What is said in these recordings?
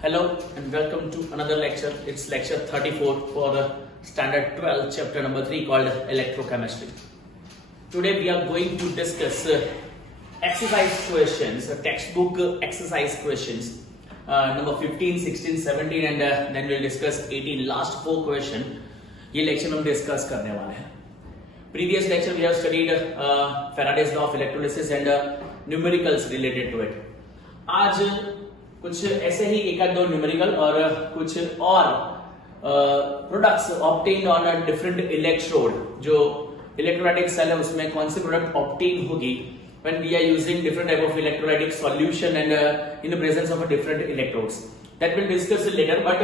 Hello and welcome to another lecture. It's lecture 34 for the standard 12 chapter number 3 called electrochemistry. Today we are going to discuss exercise questions, textbook exercise questions number 15, 16, 17 and then we'll discuss 18 last 4 question. ये lecture में हम discuss करने वाले हैं. Previous lecture we have studied Faraday's law of electrolysis and numericals related to it. आज कुछ ऐसे ही एक आध दो न्यूमेरिकल और कुछ और products obtain on a different electrode. जो इलेक्ट्रोलाइटिक सेल है उसमें कौन सी प्रोडक्ट ऑब्टेन होगी when we are using different type of electrolytic solution and in the presence of a different electrodes. That we'll discuss it later, but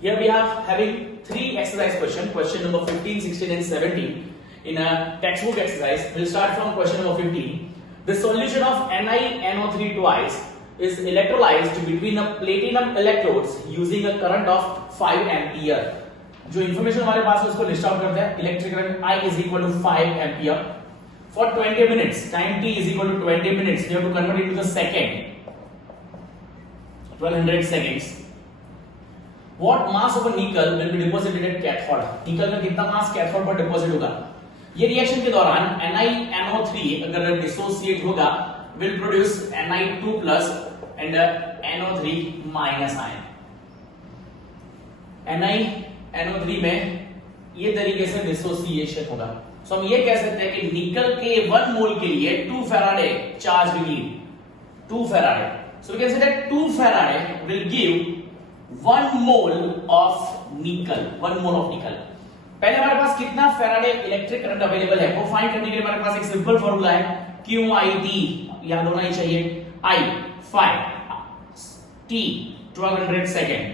here we are having 3 exercise question number 15, 16 and 17 in a textbook exercise. We'll start from question number 15. The solution of NiNO3 twice is electrolyzed between a platinum electrodes using a current of 5 ampere. जो information हमारे पास है उसको list out करते हैं. Electric current I is equal to 5 ampere for 20 minutes. Time t is equal to 20 minutes. We have to convert it to the second. 1200 seconds. What mass of a nickel will be deposited at cathode? निकल का कितना मास cathode पर deposit होगा? ये reaction के दौरान NiNO3 अगर dissociate होगा will produce Ni2 plus and NO3 minus ion. NiNO3 में ये तरीके से डिसोसिएशन होगा. सो हम ये कह सकते हैं कि निकल के 1 मोल के लिए 2 faraday charge we need. 2 faraday. So we can say that 2 faraday will give 1 mole of nickel. 1 mole of निकल. पहले हमारे पास कितना फैराडे इलेक्ट्रिक करंट अवेलेबल है वो फाइंड करने के लिए हमारे पास एक सिंपल फॉर्मूला है. QIT याद होना ही चाहिए. I 5 T 1200 second.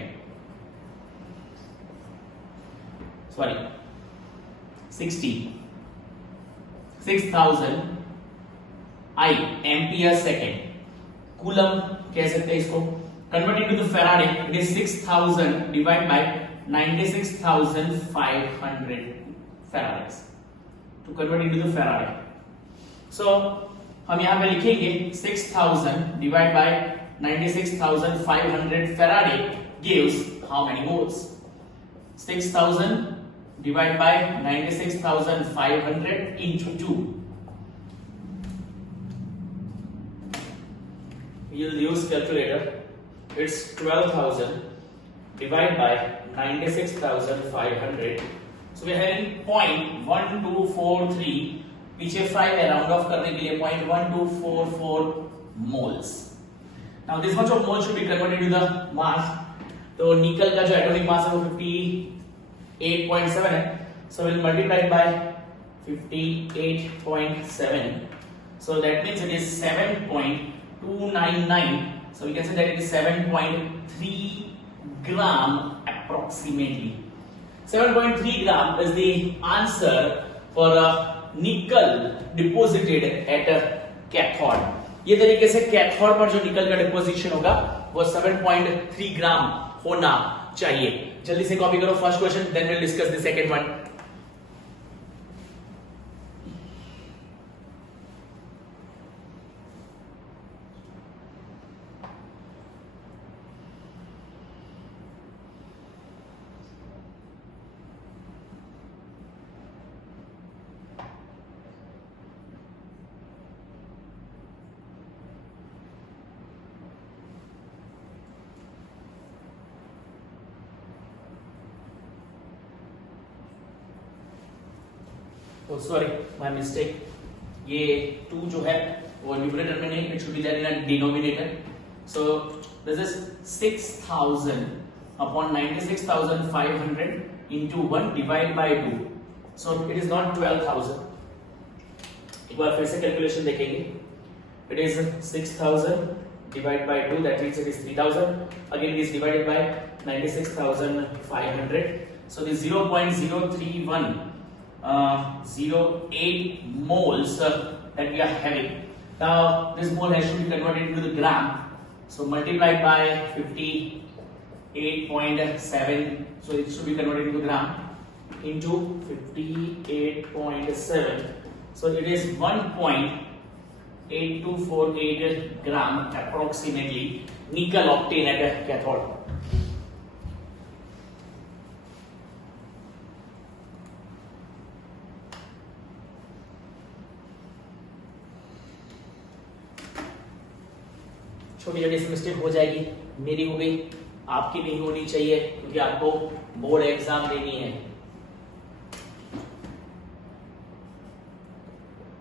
Sorry 6000 I ampere second. Coulomb कह सकते हैं इसको. Convert into the faraday it is 6000 divide by 96500 faradays to convert into the faraday. So हम यहां पे लिखेंगे 6000 divide by 96500 faraday gives how many moles? 6000 divided by 96500 into 2. We'll use calculator. It's 12,000 divided by 96,500. So we are having 0.1243. पीछे 5 है, round of करने के लिए 0.1244 moles. Now this much of moles should be converted to the mass. तो निकल का जो atomic mass है वो 58.7 है. So we'll multiply it by 58.7. So that means it is 7.299. So we can say that it is 7.3 gram approximately. 7.3 gram is the answer for a nickel deposited at a cathode. ये तरीके से cathode पर जो निकल का deposition होगा वो 7.3 ग्राम होना चाहिए. जल्दी से कॉपी करो first question, then will discuss the second one. Sorry my mistake. ये 2 जो है वो न्यूमरेटर में नहीं, it should be there in a denominator. So this is 6000 upon 96500 into 1 divide by 2. So it is not 12000. एक बार फिर से कैलकुलेशन देखेंगे. It is 6000 divide by 2, that means it is 3000. Again it is divided by 96500. So this 0.031 08 moles that we are having. Now this mole has to be converted into the gram. So multiplied by 58.7. So it should be converted into gram into 58.7. So it is 1.0 8248 gram approximately nickel obtained at a cathode. छोटी छोटी mistake हो जाएगी, मेरी हो गई, आपकी नहीं होनी चाहिए क्योंकि आपको बोर्ड एग्जाम देनी है।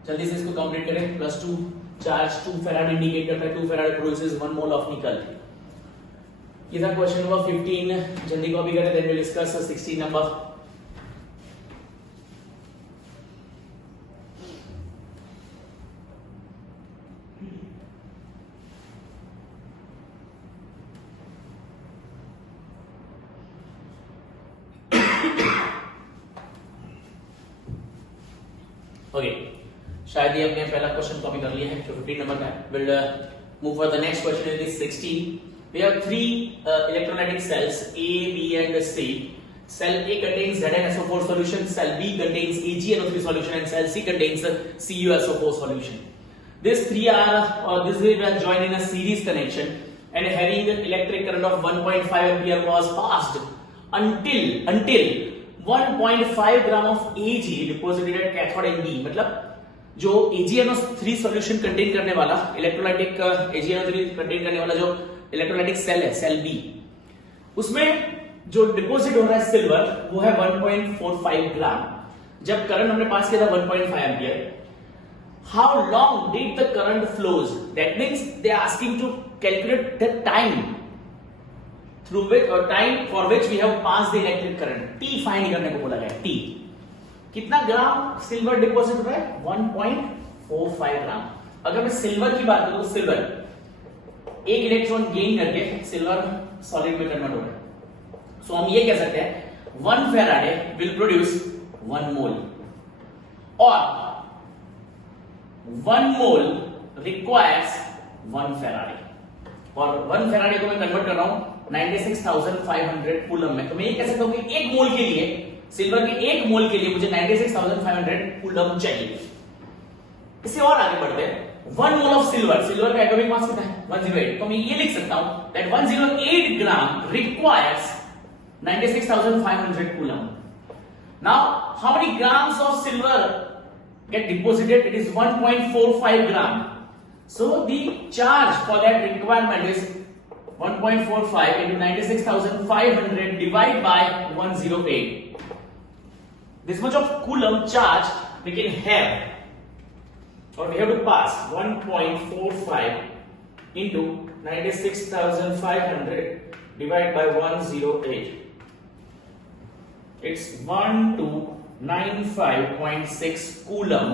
जल्दी से इसको कंप्लीट करें। +2 चार्ज 2 फैराड इंडिकेट करता है 2 फैराड प्रोड्यूसेस 1 मोल ऑफ निकल। ये था क्वेश्चन नंबर 15। जल्दी कॉपी करें, then will discuss 16 number. Okay, शायद ये अपने पहला क्वेश्चन कॉपी कर लिया है जो 15 नंबर का है। Will move for the next question. It is 16। We have 3 electrolytic cells A, B and C. Cell A contains ZnSO4 solution, cell B contains AgNO3 solution and cell C contains CuSO4 solution. These three are joined in a series connection and having an electric current of 1.5 ampere was passed until 1.5 gram of Ag deposited at cathode in B. मतलब जो AgNO3 solution contain करने वाला electrolytic AgNO3 contain करने वाला जो electrolytic cell है, cell B, उसमें जो डिपॉजिट हो रहा है सिल्वर वो है 1.45 ग्राम। जब करंट हमने पास किया था 1.5 ampere, how long did the current flows? That means they are asking to calculate the time through which और time for which we have pass the electric current. T find करने को बोला गया। टी कितना ग्राम silver deposit हो रहा है? 1.45 ग्राम। अगर मैं सिल्वर की बात करूं तो सिल्वर एक इलेक्ट्रॉन गेन करके सिल्वर सॉलिड में कन्वर्ट हो रहा है। सो हम ये कह सकते हैं 1 फैराडे विल प्रोड्यूस 1 मोल और 1 मोल रिक्वायर्स 1 फैराडे। और 1 फैराडे को मैं कन्वर्ट कर रहा हूं 96,500 कूलम में। तो मैं ये कह सकता हूं कि एक मोल के लिए, सिल्वर के एक मोल के लिए मुझे 96,500 कूलम चाहिए। इससे और आगे बढ़ते हैं। 1 मोल ऑफ सिल्वर, सिल्वर का एटॉमिक मास कितना है? 108। तो मैं ये लिख सकता हूं that 108 gram requires 96,500 coulomb. Now how many grams of silver get deposited? It is 1.45 gram. So the charge for that requirement is 1.45 into 96,500 divided by 108. This much of coulomb charge we can have, or we have to pass 1.45 into 96,500 divided by 108. It's 1295.6 coulomb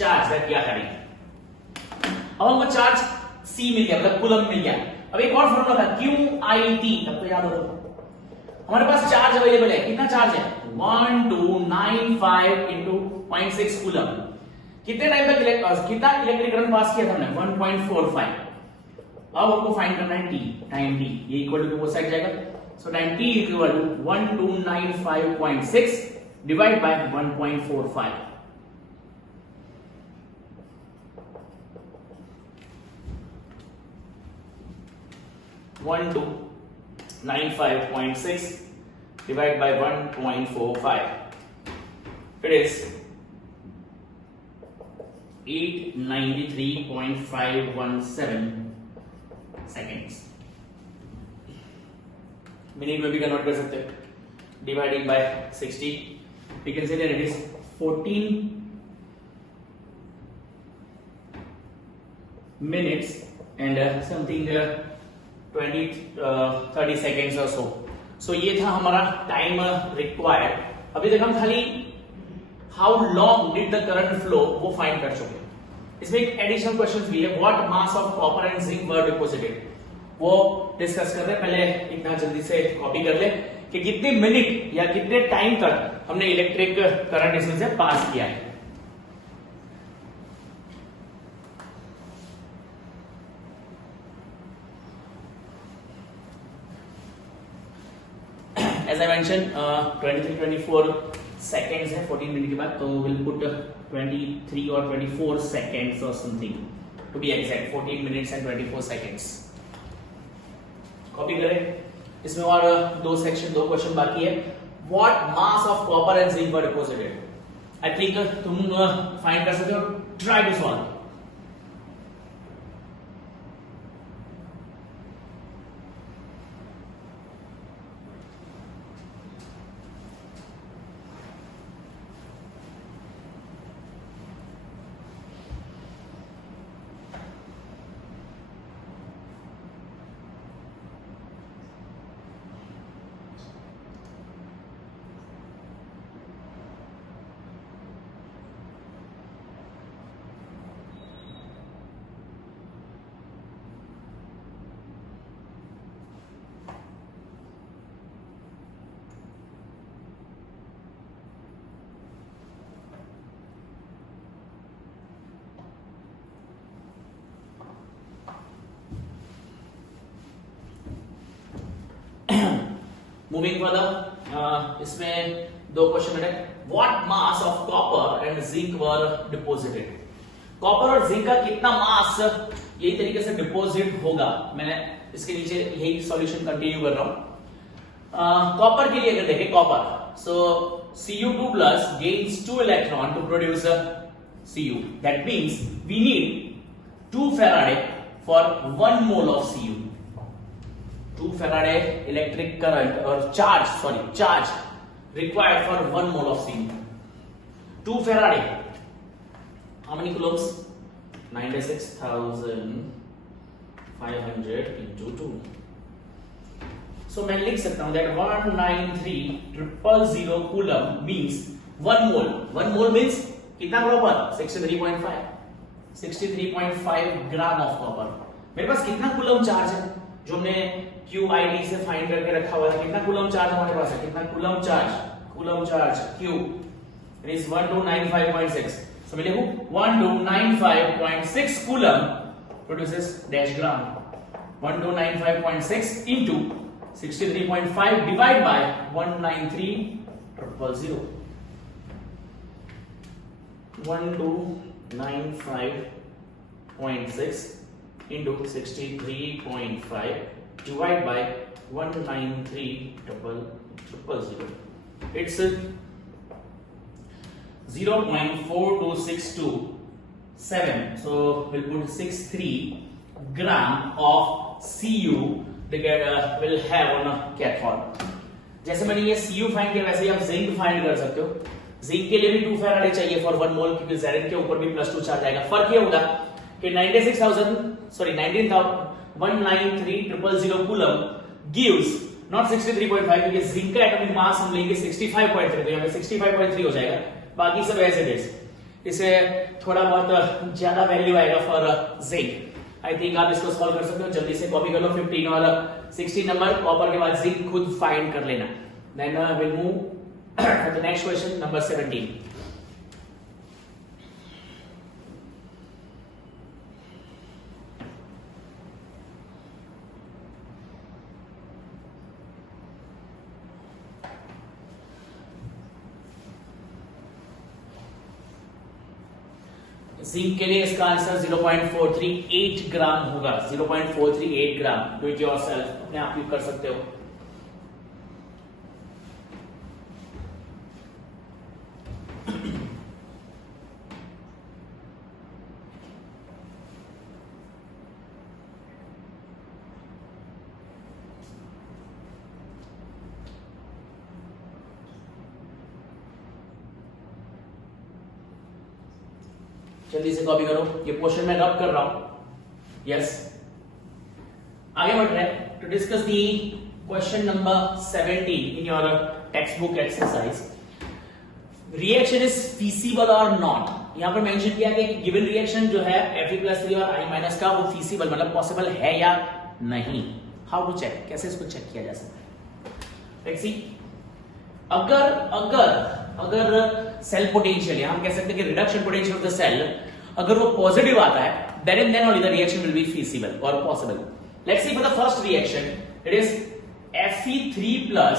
charge that we are having. अब हमको charge C मिल गया, मतलब coulomb मिल गया। अब एक और formula था QIT, तब तो याद होगा। हमारे पास चार्ज अवेलेबल है, कितना चार्ज है? 1295 into 0.6 कूलम। कितने टाइम तक कितना इलेक्ट्रिक करंट पास किया था हमने? 1.45। अब हमको फाइंड करना है T, टाइम T। ये इक्वल टू वो साइड जाएगा। So time T equal to 1295.6 divide by 1.45। One two 95.6 divided by 1.45. It is 893.517 seconds. Minute में भी कन्वर्ट कर सकते हैं। Dividing by 60, we can say that it is 14 minutes and something 20-30 seconds or so. So ये था हमारा time required. अभी तक हम खाली how long did the current flow वो फाइंड कर चुके हैं। इसमें एक एडिशनल क्वेश्चन भी है, what mass of copper and zinc were deposited, वो डिस्कस कर रहे हैं। पहले इतना जल्दी से कॉपी कर ले कि कितने मिनट या कितने टाइम तक हमने इलेक्ट्रिक करंट इसमें से पास किया है। As I mentioned, 23-24 seconds है 14 मिनट के बाद, तो we'll put 23 or 24 seconds or something to be exact 14 minutes and 24 seconds. Copy करें। इसमें और दो क्वेश्चन बाकी है। What mass of copper and zinc were deposited? I think तुम फाइंड कर सकते हो। Try to solve. Moving further, इसमें दो क्वेश्चन है। What mass of copper and zinc were deposited? Copper और जिंक का कितना मास यही तरीके से डिपॉजिट होगा। मैं इसके नीचे यही सॉल्यूशन कंटिन्यू कर रहा हूं। कॉपर के लिए अगर देखें, copper, so Cu2 plus gains 2 electron to produce a Cu. That means we need 2 Faraday for 1 mole of Cu. 2 Faraday electric current or charge required for 1 mole of Cu. 2 Faraday. How many coulombs? 96,500 into 2. So मैं लिख सकता हूं that 193,000 coulomb means 1 mole. 1 mole means कितना copper? 63.5 gram of copper. मेरे पास कितना coulomb charge है जो हमने QID से फाइंड करके रखा हुआ है? कितना कूलम चार्ज हमारे पास है? कितना coulomb charge Q it is 1295.6. So मैं लिखूं 1295.6 coulomb produces dash gram. 1295.6 into 63.5 divided by 193,000. 1295.6 into 63.5 divided by 193,000. It's 0.42627. So we'll put 63 gram of Cu will have on a cathode. जैसे मैंने ये Cu फाइंड किया, वैसे ही आप जिंक फाइंड कर सकते हो। जिंक के लिए भी 2 फैराडे चाहिए फॉर 1 मोल, क्योंकि Zn के ऊपर भी +2 चार्ज आएगा। फर्क ये होगा कि 193,000 कूलम गिव्स नॉट 63.5, क्योंकि जिंक का एटॉमिक मास हम लेंगे 65.3, तो यहाँ पे 65.3 हो जाएगा। बाकी सब एज इट इज। इसे थोड़ा बहुत ज्यादा वैल्यू आएगा फॉर जिंक। आई थिंक आप इसको सॉल्व कर सकते हो। जल्दी से कॉपी कर लो 15 और 16 नंबर। कॉपर के बाद जिंक खुद फाइंड कर लेना। Then will move to the next question number 17। Zinc के लिए इसका आंसर 0.438 ग्राम होगा। 0.438 ग्राम। डू इट योरसेल्फ, अपने आप ही कर सकते हो। जल्दी से कॉपी करो। ये पोर्शन में रब कर रहा हूं। यस, आगे बढ़ रहे हैं to discuss the question number 17 in your textbook exercise. Reaction is feasible और नॉट। यहां पर मेंशन किया गया कि गिवन रिएक्शन जो है Fe+3 और I- का, वो फीसिबल मतलब पॉसिबल है या नहीं। How to check? कैसे इसको चेक किया जा सकता है? Let's see. अगर सेल पोटेंशियल, हम कह सकते हैं कि reduction potential of the cell, अगर वो पॉजिटिव आता है, then only the reaction will be feasible or possible. Let's see for the first reaction. It is Fe3 plus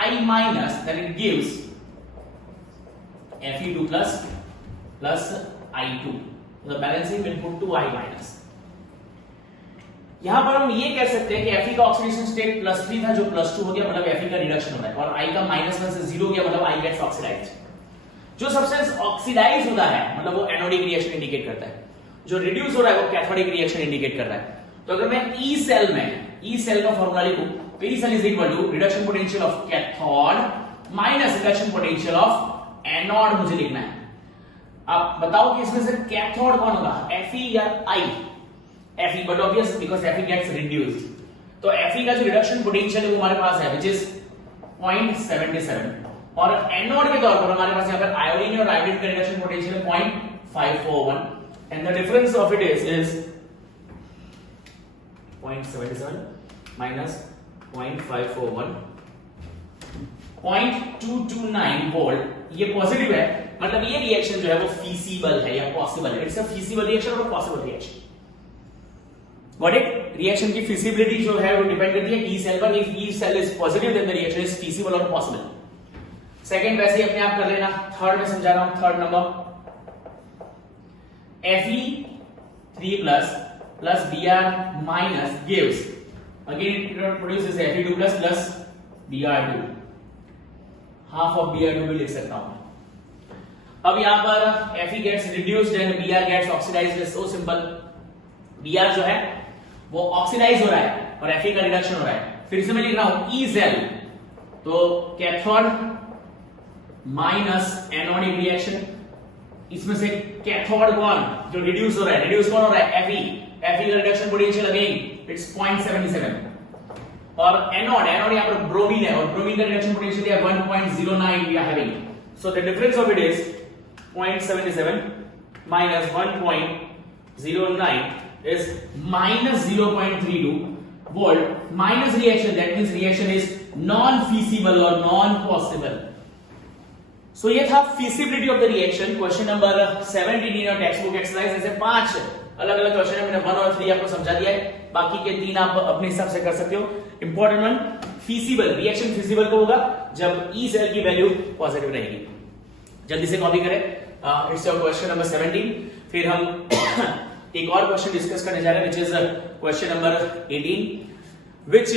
I- then it gives Fe2 plus I2, the balancing will put to I minus। यहां पर हम ये कह सकते हैं कि Fe का oxidation state +3 था जो +2 हो गया, मतलब Fe का रिडक्शन हो रहा है, और I का -1 से 0 हो गया, मतलब I गेट्स ऑक्सीडाइज्ड। जो सब्सटेंस ऑक्सीडाइज होता है मतलब वो एनोडिक रिएक्शन इंडिकेट करता है, जो रिड्यूस हो रहा है वो कैथोडिक रिएक्शन इंडिकेट कर रहा है। तो अगर मैं ई सेल का फॉर्मूला लिखूं तो E cell is equal to reduction potential of cathode minus reduction potential of anode मुझे लिखना है। आप बताओ कि इसमें से कैथोड कौन होगा, Fe या I? Fe, but obvious because Fe gets reduced, तो Fe का जो रिडक्शन पोटेंशियल है वो हमारे पास है व्हिच इज 0.77, और एनोड के तौर पर हमारे पास यहां पर आयोडीन और आयोडीन का रिडक्शन पोटेंशियल है 0.541, and the difference of it is 0.77 minus 0.541 0.229 volt. ये पॉजिटिव है, मतलब ये रिएक्शन जो है वो फीसिबल है या पॉसिबल है। इट्स अ फीसिबल रिएक्शन और possible reaction. Got it? Reaction की फीसिबिलिटी जो है वो डिपेंड करती है ई सेल पर। If E cell is positive then the reaction is feasible और पॉसिबल। सेकंड वैसे ही अपने आप कर लेना। थर्ड में समझा रहा हूं, third number Fe3 plus Br minus gives, again it produces Fe2 plus Br2, half of Br2 भी लिख सकता हूं। अब यहां पर Fe gets reduced and Br gets oxidized, is so simple। Br जो है वो ऑक्सीडाइज हो रहा है और Fe का रिडक्शन हो रहा है। फिर से मैं लिख रहा हूं ई सेल, तो कैथोड माइनस एनोडिक रिएक्शन, इसमें से कैथोड कौन जो रिड्यूस हो रहा है, रिड्यूस कौन हो रहा है, Fe का रिडक्शन पोटेंशियल अगेन इट्स 0.77, और एनोड यहां पर ब्रोमीन है और ब्रोमीन का रिडक्शन पोटेंशियल है 1.09 we are having. So the difference of it is 0.77 minus 1.09 is minus 0.32 volt minus reaction, that means reaction is non feasible or non possible। सो ये था feasibility of the reaction। Question number 17 in your textbook exercise. ऐसे 5 अलग अलग question है, मैंने 1 और 3 आपको समझा दिया है, बाकी के 3 आप अपने हिसाब से कर सकते हो। Important one, feasible reaction feasible को होगा जब ई सेल की वैल्यू पॉजिटिव रहेगी। जल्दी से कॉपी करें, इट्स योर क्वेश्चन नंबर 17। फिर हम एक और क्वेश्चन डिस्कस करने जा रहे हैं, which is question number 18, which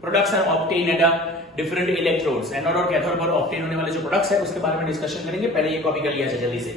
products are obtained at a different electrodes. Anode और कैथोड पर ऑब्टेन होने वाले जो प्रोडक्ट्स है उसके बारे में डिस्कशन करेंगे। पहले ये कॉपी कर लिया जाए जल्दी से।